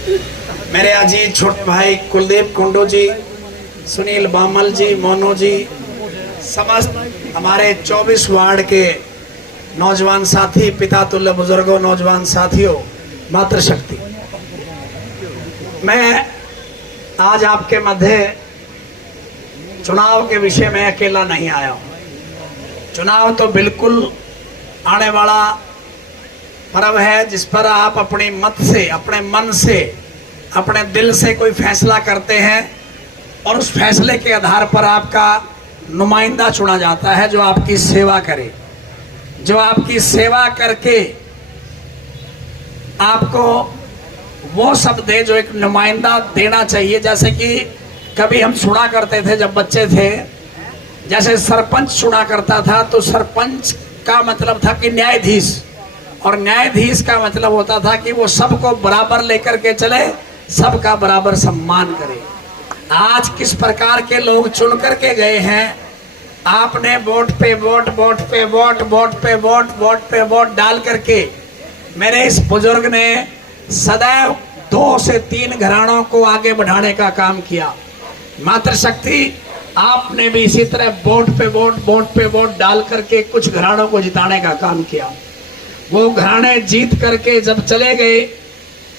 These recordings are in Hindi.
मेरे अजीज छोटे भाई कुलदीप कुंडू जी, सुनील बामल जी, मोनू जी, समस्त हमारे 24 वार्ड के नौजवान साथी, पिता तुल्य बुजुर्गों, नौजवान साथियों, मातृशक्ति, मैं आज आपके मध्य चुनाव के विषय में अकेला नहीं आया हूं। चुनाव तो बिल्कुल आने वाला पर्व है जिस पर आप अपनी मत से, अपने मन से, अपने दिल से कोई फैसला करते हैं और उस फैसले के आधार पर आपका नुमाइंदा चुना जाता है जो आपकी सेवा करे, जो आपकी सेवा करके आपको वो सब दे जो एक नुमाइंदा देना चाहिए। जैसे कि कभी हम सुना करते थे जब बच्चे थे, जैसे सरपंच चुना करता था तो सरपंच का मतलब था कि न्यायाधीश, और न्यायाधीश का मतलब होता था कि वो सबको बराबर लेकर के चले, सबका बराबर सम्मान करे। आज किस प्रकार के लोग चुन करके गए हैं, आपने वोट पे वोट, वोट पे वोट, वोट पे वोट, वोट पे वोट डाल करके मेरे इस बुजुर्ग ने सदैव 2 से 3 घरानों को आगे बढ़ाने का काम किया। मातृशक्ति, आपने भी इसी तरह वोट पे वोट, वोट पे वोट डाल करके कुछ घरानों को जिताने का काम किया। वो घराने जीत करके जब चले गए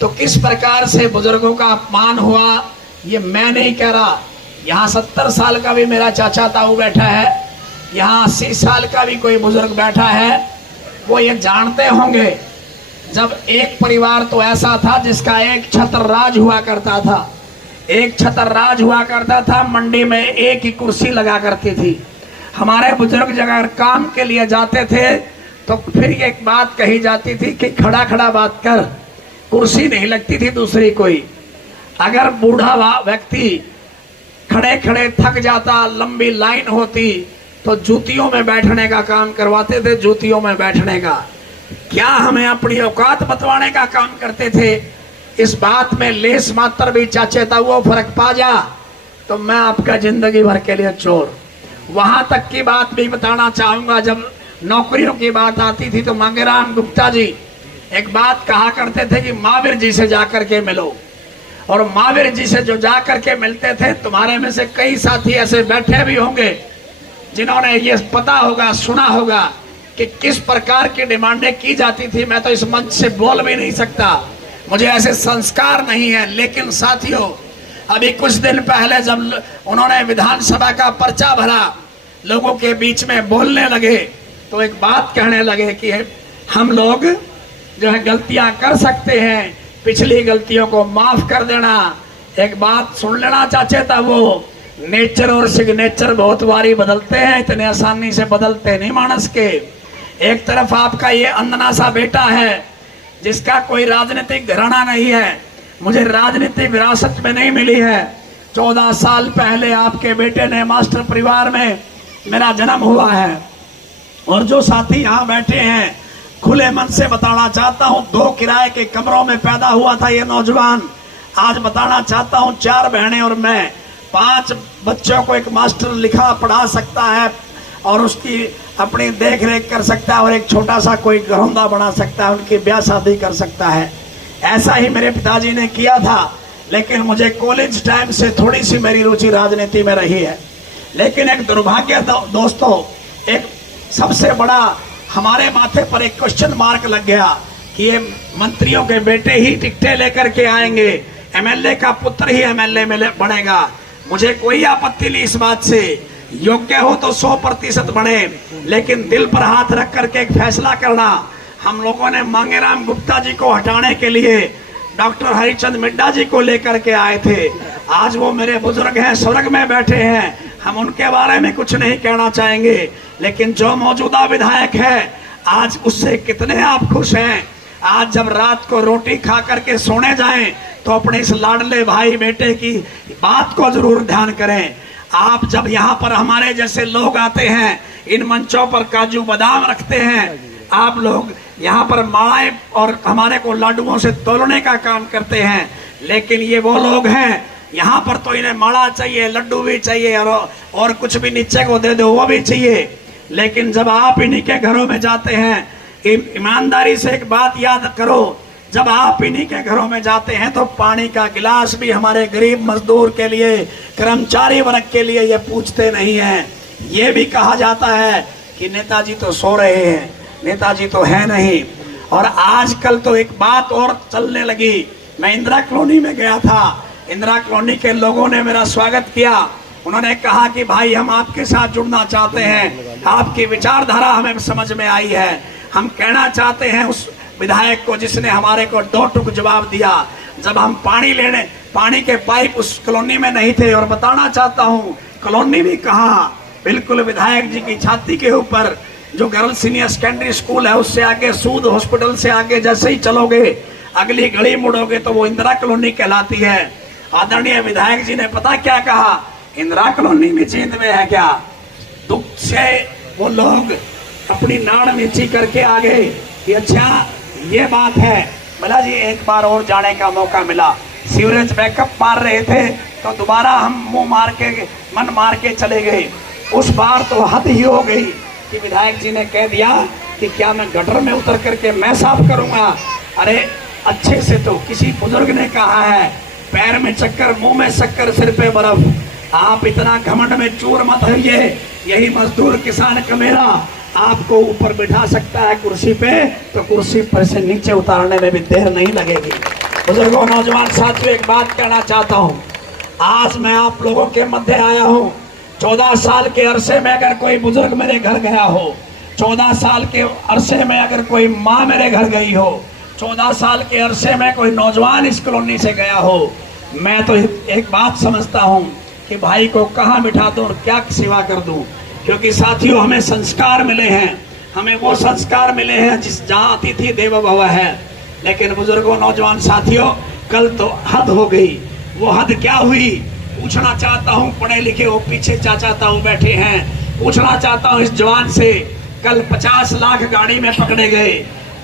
तो किस प्रकार से बुजुर्गों का अपमान हुआ, ये मैं नहीं कह रहा। यहाँ 70 साल का भी मेरा चाचा ताऊ बैठा है, यहाँ 80 साल का भी कोई बुजुर्ग बैठा है, वो ये जानते होंगे जब एक परिवार तो ऐसा था जिसका एक छत्र राज हुआ करता था, एक छत्र राज हुआ करता था, मंडी में एक ही कुर्सी लगा करती थी। हमारे बुजुर्ग जब अगर काम के लिए जाते थे तो फिर एक बात कही जाती थी कि खड़ा खड़ा बात कर, कुर्सी नहीं लगती थी दूसरी कोई। अगर बूढ़ा व्यक्ति खड़े खड़े थक जाता, लंबी लाइन होती तो जूतियों में बैठने का काम करवाते थे, जूतियों में बैठने का। क्या हमें अपनी औकात बतवाने का काम करते थे? इस बात में लेस मात्र भी चाचे ताऊ फर्क पा जा तो मैं आपका जिंदगी भर के लिए चोर। वहां तक की बात भी बताना चाहूंगा, जब नौकरियों की बात आती थी तो मांगेराम गुप्ता जी एक बात कहा करते थे कि महावीर जी से जाकर के मिलो, और महावीर जी से जो जाकर के मिलते थे, तुम्हारे में से कई साथी ऐसे बैठे भी होंगे जिन्होंने ये पता होगा, सुना होगा कि किस प्रकार की डिमांडें की जाती थी। मैं तो इस मंच से बोल भी नहीं सकता, मुझे ऐसे संस्कार नहीं है। लेकिन साथियों, अभी कुछ दिन पहले जब उन्होंने विधानसभा का पर्चा भरा, लोगों के बीच में बोलने लगे तो एक बात कहने लगे कि हम लोग जो है गलतियां कर सकते हैं, पिछली गलतियों को माफ कर देना। एक बात सुन लेना चाचे था, वो नेचर और सिग्नेचर बहुत बारी बदलते हैं, इतने आसानी से बदलते नहीं मानस के। एक तरफ आपका ये अंधना सा बेटा है जिसका कोई राजनीतिक घराना नहीं है, मुझे राजनीतिक विरासत में नहीं मिली है। 14 साल पहले आपके बेटे ने मास्टर परिवार में मेरा जन्म हुआ है, और जो साथी यहाँ बैठे हैं खुले मन से बताना चाहता हूँ, 2 किराए के कमरों में पैदा हुआ था ये नौजवान। आज बताना चाहता हूँ 4 बहनें और मैं, 5 बच्चों को एक मास्टर लिखा पढ़ा सकता है और उसकी अपनी देख रेख कर सकता है, और एक छोटा सा कोई घरौंदा बना सकता है, उनकी ब्याह शादी कर सकता है। ऐसा ही मेरे पिताजी ने किया था। लेकिन मुझे कॉलेज टाइम से थोड़ी सी मेरी रुचि राजनीति में रही है। लेकिन एक दुर्भाग्य दोस्तों, एक सबसे बड़ा हमारे माथे पर एक क्वेश्चन मार्क लग गया कि ये मंत्रियों के बेटे ही टिकटें लेकर के आएंगे, एमएलए का पुत्र ही एमएलए में बनेगा। मुझे कोई आपत्ति नहीं इस बात से, योग्य हो तो 100% बने, लेकिन दिल पर हाथ रख करके एक फैसला करना। हम लोगों ने मांगेराम गुप्ता जी को हटाने के लिए डॉक्टर हरिचंद मिड्डा जी को लेकर के आए थे। आज वो मेरे बुजुर्ग हैं, स्वर्ग में बैठे हैं, हम उनके बारे में कुछ नहीं कहना चाहेंगे। लेकिन जो मौजूदा विधायक है, आज उससे कितने आप खुश हैं? आज जब रात को रोटी खा करके सोने जाएं तो अपने इस लाडले भाई बेटे की बात को जरूर ध्यान करें। आप जब यहाँ पर हमारे जैसे लोग आते हैं, इन मंचों पर काजू बादाम रखते हैं, आप लोग यहाँ पर मालाएं और हमारे को लाडुओं से तोलने का काम करते हैं। लेकिन ये वो लोग हैं, यहाँ पर तो इन्हें माला चाहिए, लड्डू भी चाहिए, और कुछ भी नीचे को दे दो वो भी चाहिए। लेकिन जब आप इन्हीं के घरों में जाते हैं, ईमानदारी से एक बात याद करो, जब आप इन्हीं के घरों में जाते हैं तो पानी का गिलास भी हमारे गरीब मजदूर के लिए, कर्मचारी वर्ग के लिए ये पूछते नहीं हैं। ये भी कहा जाता है कि नेताजी तो सो रहे हैं, नेताजी तो है नहीं। और आजकल तो एक बात और चलने लगी। मैं इंदिरा कॉलोनी में गया था, इंदिरा कॉलोनी के लोगों ने मेरा स्वागत किया। उन्होंने कहा कि भाई हम आपके साथ जुड़ना चाहते हैं, आपकी विचारधारा हमें समझ में आई है। हम कहना चाहते हैं उस विधायक को जिसने हमारे को दो टुक जवाब दिया जब हम पानी के पाइप उस कॉलोनी में नहीं थे। और बताना चाहता हूँ कॉलोनी भी कहा, बिल्कुल विधायक जी की छाती के ऊपर जो गर्ल्स सीनियर सेकेंडरी स्कूल है उससे आगे सूद हॉस्पिटल से आगे जैसे ही चलोगे, अगली गली मुड़ोगे तो वो इंदिरा कॉलोनी कहलाती है। आदरणीय विधायक जी ने पता क्या कहा, इंदिरा कॉलोनी में जींद में है क्या? दुख से वो लोग अपनी नाड़ नीची करके आ गए कि अच्छा ये बात है। बोला जी एक बार और जाने का मौका मिला, सीवरेज बैकअप मार रहे थे तो दोबारा हम मन मार के चले गए। उस बार तो हद ही हो गई कि विधायक जी ने कह दिया कि क्या मैं गटर में उतर करके मैं साफ करूंगा। अरे अच्छे से तो किसी बुजुर्ग ने कहा है, पैर में चक्कर मुंह में शक्कर सिर पे बर्फ। आप इतना घमंड में चूर मत होइए। यही मजदूर किसान कमेरा आपको ऊपर बिठा सकता है कुर्सी पे, तो कुर्सी पर से नीचे उतारने में भी देर नहीं लगेगी। बुजुर्गों, नौजवान साथियों, एक बात कहना चाहता हूँ। आज मैं आप लोगों के मध्य आया हूँ। 14 साल के अरसे में अगर कोई बुजुर्ग मेरे घर गया हो, 14 साल के अरसे में अगर कोई माँ मेरे घर गई हो, 14 साल के अरसे में कोई नौजवान इस कॉलोनी से गया हो, मैं तो एक बात समझता हूँ कि भाई को कहाँ बिठा दूं और क्या सेवा कर दूं। क्योंकि साथियों हमें संस्कार मिले हैं, हमें वो संस्कार मिले हैं जिस जहाँ अतिथि देवो भव है। लेकिन बुजुर्गों, नौजवान साथियों, कल तो हद हो गई। वो हद क्या हुई पूछना चाहता हूँ। पढ़े लिखे वो पीछे चाचा ताऊ बैठे हैं, पूछना चाहता हूँ इस जवान से, कल 50 लाख गाड़ी में पकड़े गए।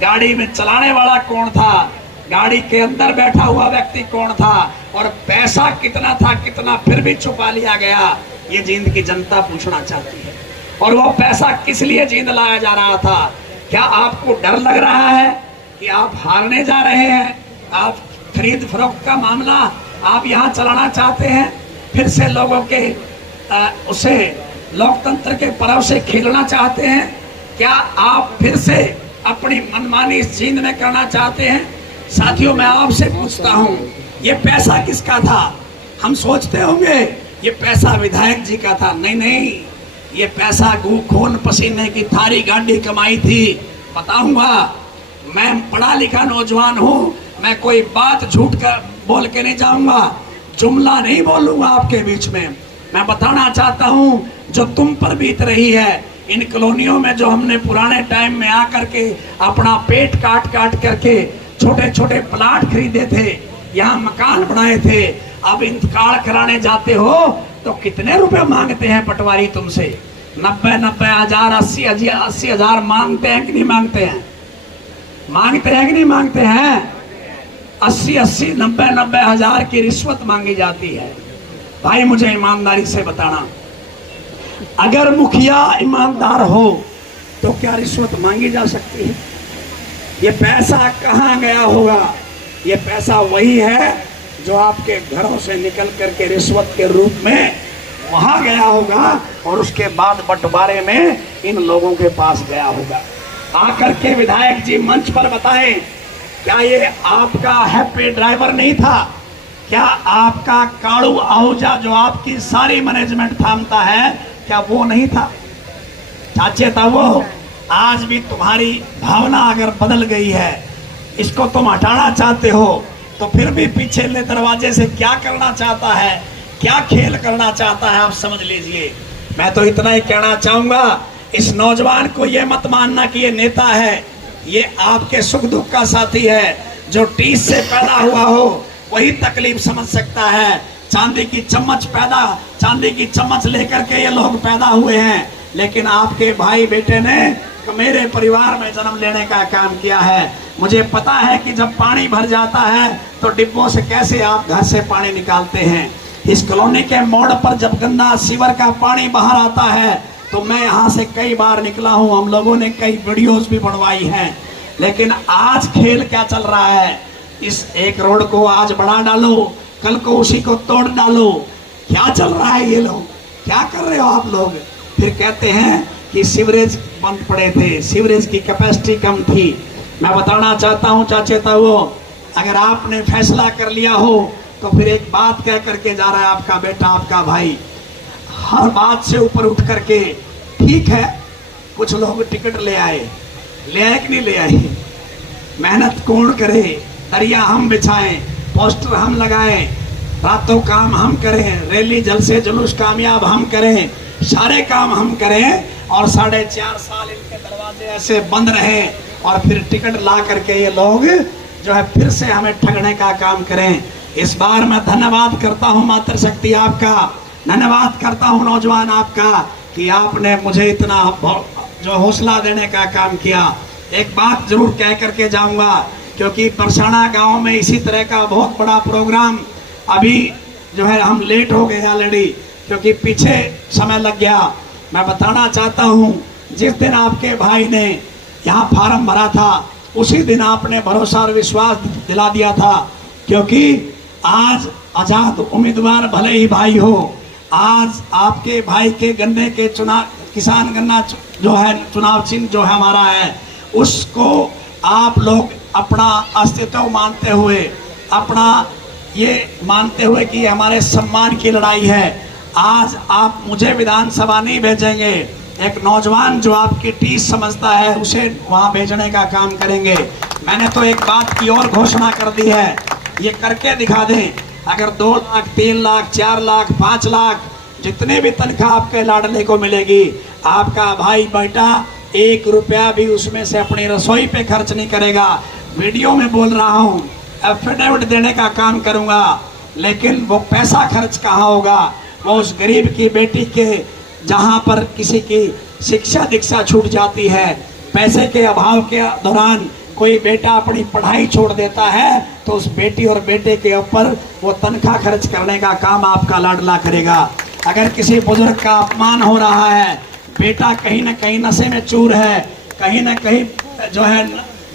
गाड़ी में चलाने वाला कौन था, गाड़ी के अंदर बैठा हुआ व्यक्ति कौन था, और पैसा कितना था, कितना फिर भी छुपा लिया गया, ये जींद की जनता पूछना चाहती है। और वो पैसा किस लिए जींद लाया जा रहा था? क्या आपको डर लग रहा है कि आप हारने जा रहे हैं? आप खरीद फरोख्त का मामला आप यहाँ चलाना चाहते हैं, फिर से लोगों के उसे लोकतंत्र के पर्व से खेलना चाहते हैं? क्या आप फिर से अपनी मनमानी इस जींद में करना चाहते हैं? साथियों, मैं आपसे पूछता हूँ, ये पैसा किसका था? हम सोचते होंगे ये पैसा विधायक जी का था। नहीं नहीं, ये पैसा खून पसीने की थारी गांडी कमाई थी। बताऊंगा, मैं पढ़ा लिखा नौजवान हूँ, मैं कोई बात झूठ कर बोल के नहीं जाऊंगा, जुमला नहीं बोलूंगा आपके बीच में। मैं बताना चाहता हूँ जो तुम पर बीत रही है, इन कॉलोनियों में जो हमने पुराने टाइम में आकर के अपना पेट काट करके छोटे छोटे प्लाट खरीदे थे, यहाँ मकान बनाए थे, अब इंतकाल कराने जाते हो तो कितने रुपए मांगते हैं पटवारी तुमसे? 90 हजार 80 हजार मांगते हैं कि नहीं मांगते हैं? मांगते हैं कि नहीं मांगते हैं? 80 90 हजार की रिश्वत मांगी जाती है। भाई मुझे ईमानदारी से बताना, अगर मुखिया ईमानदार हो तो क्या रिश्वत मांगी जा सकती है? ये पैसा कहाँ गया होगा? ये पैसा वही है जो आपके घरों से निकल करके रिश्वत के रूप में वहां गया होगा, और उसके बाद बंटवारे में इन लोगों के पास गया होगा। आकर के विधायक जी मंच पर बताएं, क्या ये आपका हैप्पी ड्राइवर नहीं था? क्या आपका काड़ू आहूजा जो आपकी सारी मैनेजमेंट थामता है, क्या वो नहीं था? चाचे ताऊ, आज भी तुम्हारी भावना अगर बदल गई है, इसको तुम हटाना चाहते हो, तो फिर भी पीछे ले दरवाजे से क्या करना चाहता है, क्या खेल करना चाहता है, आप समझ लीजिए। मैं तो इतना ही कहना चाहूंगा, इस नौजवान को ये मत मानना कि ये नेता है, ये आपके सुख दुख का साथी है। जो टीस से पैदा हुआ हो वही तकलीफ समझ सकता है। चांदी की चम्मच लेकर के ये लोग पैदा हुए हैं, लेकिन आपके भाई बेटे ने मेरे परिवार में जन्म लेने का काम किया है। मुझे पता है कि जब पानी भर जाता है तो डिब्बों से कैसे आप घर से पानी निकालते हैं। इस कॉलोनी के मोड़ पर जब गंदा सीवर का पानी बाहर आता है तो मैं यहाँ से कई बार निकला हूँ, हम लोगों ने कई वीडियोस भी बनवाई हैं। लेकिन आज खेल क्या चल रहा है, इस एक रोड को आज बढ़ा डालो, कल को उसी को तोड़ डालो। क्या चल रहा है? ये लोग क्या कर रहे हो आप लोग? फिर कहते हैं कि सीवरेज बंद पड़े थे, सीवरेज की कैपेसिटी कम थी। मैं बताना चाहता हूँ चाचे ताऊ, अगर आपने फैसला कर लिया हो तो फिर एक बात कह करके जा रहा है आपका बेटा, आपका भाई, हर बात से ऊपर उठ करके। ठीक है, कुछ लोग टिकट ले आए कि नहीं ले आए? मेहनत कौन करे? दरिया हम बिछाएं, पोस्टर हम लगाएं, रातों काम हम करें, रैली जलसे जुलूस कामयाब हम करें, सारे काम हम करें, और 4.5 साल इनके दरवाजे ऐसे बंद रहे, और फिर टिकट ला करके ये लोग जो है फिर से हमें ठगने का काम करें। इस बार मैं धन्यवाद करता हूँ मातृशक्ति आपका, धन्यवाद करता हूँ नौजवान आपका कि आपने मुझे इतना जो हौसला देने का काम किया। एक बात जरूर कह करके जाऊंगा, क्योंकि बरसाना गांव में इसी तरह का बहुत बड़ा प्रोग्राम, अभी जो है हम लेट हो गए ऑलरेडी, क्योंकि पीछे समय लग गया। मैं बताना चाहता हूँ, जिस दिन आपके भाई ने यहाँ फार्म भरा था उसी दिन आपने भरोसा और विश्वास दिला दिया था, क्योंकि आज आजाद उम्मीदवार भले ही भाई हो, आज आपके भाई के गन्ने के चुनाव, किसान गन्ना जो है चुनाव चिन्ह जो है हमारा है, उसको आप लोग अपना अस्तित्व मानते हुए, अपना ये मानते हुए कि हमारे सम्मान की लड़ाई है, आज आप मुझे विधानसभा नहीं भेजेंगे, एक नौजवान जो आपकी टीस समझता है उसे वहां भेजने का काम करेंगे। मैंने तो एक बात की और घोषणा कर दी है, ये करके दिखा दें। अगर 2 लाख, 3 लाख, 4 लाख, 5 लाख जितने भी तनख्वाह आपके लाडले को मिलेगी, आपका भाई बेटा 1 रुपया भी उसमें से अपनी रसोई पे खर्च नहीं करेगा। वीडियो में बोल रहा हूँ, एफिडेविट देने का काम करूंगा, लेकिन वो पैसा खर्च कहाँ होगा? वो उस गरीब की बेटी के, जहाँ पर किसी की शिक्षा दीक्षा छूट जाती है, पैसे के अभाव के दौरान कोई बेटा अपनी पढ़ाई छोड़ देता है, तो उस बेटी और बेटे के ऊपर वो तनख्वाह खर्च करने का काम आपका लाडला करेगा। अगर किसी बुजुर्ग का अपमान हो रहा है, बेटा कहीं ना कहीं नशे में चूर है, कहीं ना कहीं जो है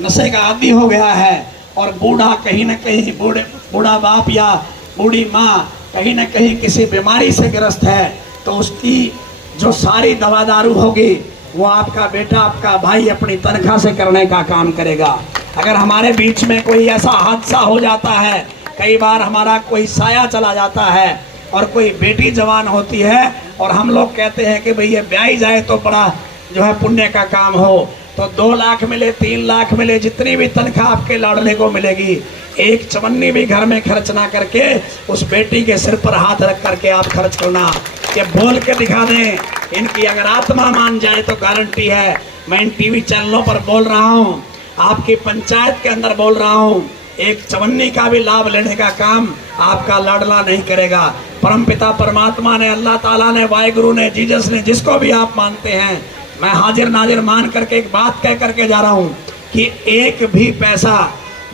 नशे का आदी हो गया है, और बूढ़ा कहीं ना कहीं बूढ़ा बाप या बूढ़ी माँ कहीं ना कहीं किसी बीमारी से ग्रस्त है, तो उसकी जो सारी दवा दारू होगी वो आपका बेटा, आपका भाई अपनी तनख्वाह से करने का काम करेगा। अगर हमारे बीच में कोई ऐसा हादसा हो जाता है, कई बार हमारा कोई साया चला जाता है और कोई बेटी जवान होती है, और हम लोग कहते हैं कि भाई ये ब्याही जाए तो बड़ा जो है पुण्य का काम हो, तो 2 लाख मिले, 3 लाख मिले, जितनी भी तनख्वाह आपके लाडले को मिलेगी, एक चवन्नी भी घर में खर्च ना करके उस बेटी के सिर पर हाथ रख करके आप खर्च करना। ये बोल के दिखा दें, इनकी अगर आत्मा मान जाए तो गारंटी है। मैं इन टीवी चैनलों पर बोल रहा हूँ, आपकी पंचायत के अंदर बोल रहा हूँ, एक चवन्नी का भी लाभ लेने का काम आपका लाडला नहीं करेगा। परमपिता परमात्मा ने, अल्लाह ताला ने, वाहिगुरु ने, जीसस ने, जिसको भी आप मानते हैं, मैं हाजिर नाजिर मान करके एक बात कह करके जा रहा हूँ कि एक भी पैसा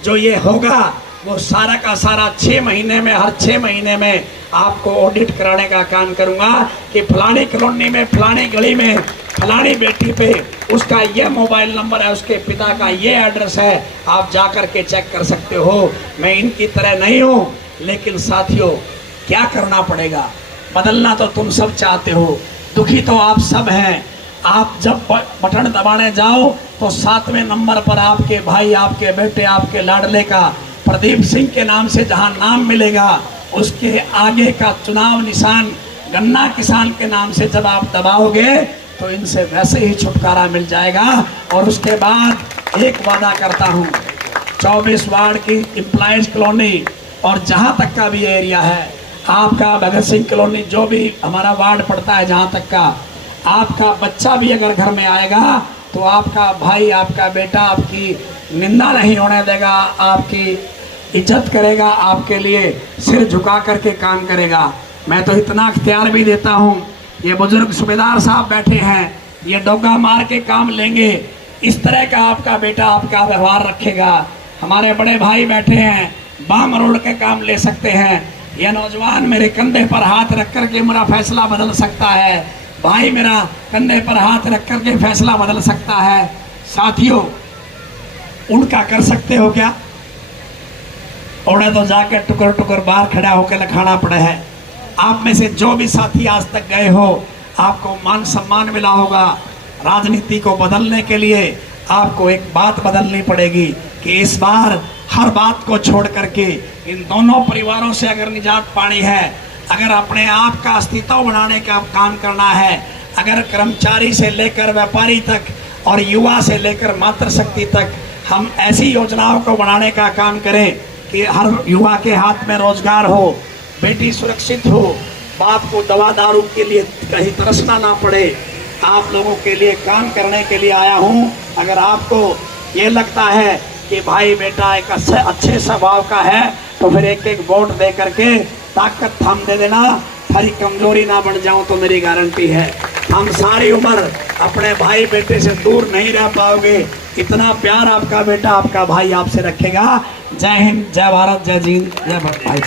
जो ये होगा वो सारा का सारा 6 महीने में, हर 6 महीने में आपको ऑडिट कराने का काम करूंगा कि फलानी कॉलोनी में, फलानी गली में, फलानी बेटी पे उसका ये मोबाइल नंबर है, उसके पिता का ये एड्रेस है, आप जा कर के चेक कर सकते हो। मैं इनकी तरह नहीं हूँ, लेकिन साथियों क्या करना पड़ेगा? बदलना तो तुम सब चाहते हो, दुखी तो आप सब हैं। आप जब बटन दबाने जाओ तो 7वें नंबर पर आपके भाई, आपके बेटे, आपके लाडले का प्रदीप सिंह के नाम से जहां नाम मिलेगा, उसके आगे का चुनाव निशान गन्ना किसान के नाम से जब आप दबाओगे तो इनसे वैसे ही छुटकारा मिल जाएगा। और उसके बाद एक वादा करता हूं, 24 वार्ड की एम्प्लॉयज कॉलोनी और जहां तक का भी एरिया है, आपका भगत सिंह कॉलोनी जो भी हमारा वार्ड पड़ता है, जहां तक का आपका बच्चा भी अगर घर में आएगा तो आपका भाई, आपका बेटा आपकी निंदा नहीं होने देगा, आपकी इज्जत करेगा, आपके लिए सिर झुका करके काम करेगा। मैं तो इतना अख्तियार भी देता हूँ, ये बुजुर्ग सूबेदार साहब बैठे हैं, ये डोगा मार के काम लेंगे, इस तरह का आपका बेटा आपका व्यवहार रखेगा। हमारे बड़े भाई बैठे हैं, बाम रोड के काम ले सकते हैं। ये नौजवान मेरे कंधे पर हाथ रख करके मेरा फैसला बदल सकता है, भाई मेरा कंधे पर हाथ रख करके फैसला बदल सकता है। साथियों, उनका कर सकते हो क्या? उन्हें तो जाके टुकर टुकर बाहर खड़ा होकर लिखाना पड़ा है। आप में से जो भी साथी आज तक गए हो, आपको मान सम्मान मिला होगा। राजनीति को बदलने के लिए आपको एक बात बदलनी पड़ेगी कि इस बार हर बात को छोड़ करके इन दोनों परिवारों से अगर निजात पानी है, अगर अपने आप का अस्तित्व बनाने का काम करना है, अगर कर्मचारी से लेकर व्यापारी तक और युवा से लेकर मातृशक्ति तक हम ऐसी योजनाओं को बनाने का काम करें कि हर युवा के हाथ में रोजगार हो, बेटी सुरक्षित हो, बाप को दवा दारू के लिए कहीं तरसना ना पड़े। आप लोगों के लिए काम करने के लिए आया हूँ। अगर आपको ये लगता है कि भाई बेटा एक अच्छे स्वभाव का है तो फिर एक एक वोट दे करके ताकत थम दे देना, हरी कमजोरी ना बन जाऊं तो मेरी गारंटी है हम सारी उम्र अपने भाई बेटे से दूर नहीं रह पाओगे। इतना प्यार आपका बेटा आपका भाई आपसे रखेगा। जय हिंद, जय भारत, जय जींद, जय भारत भाई।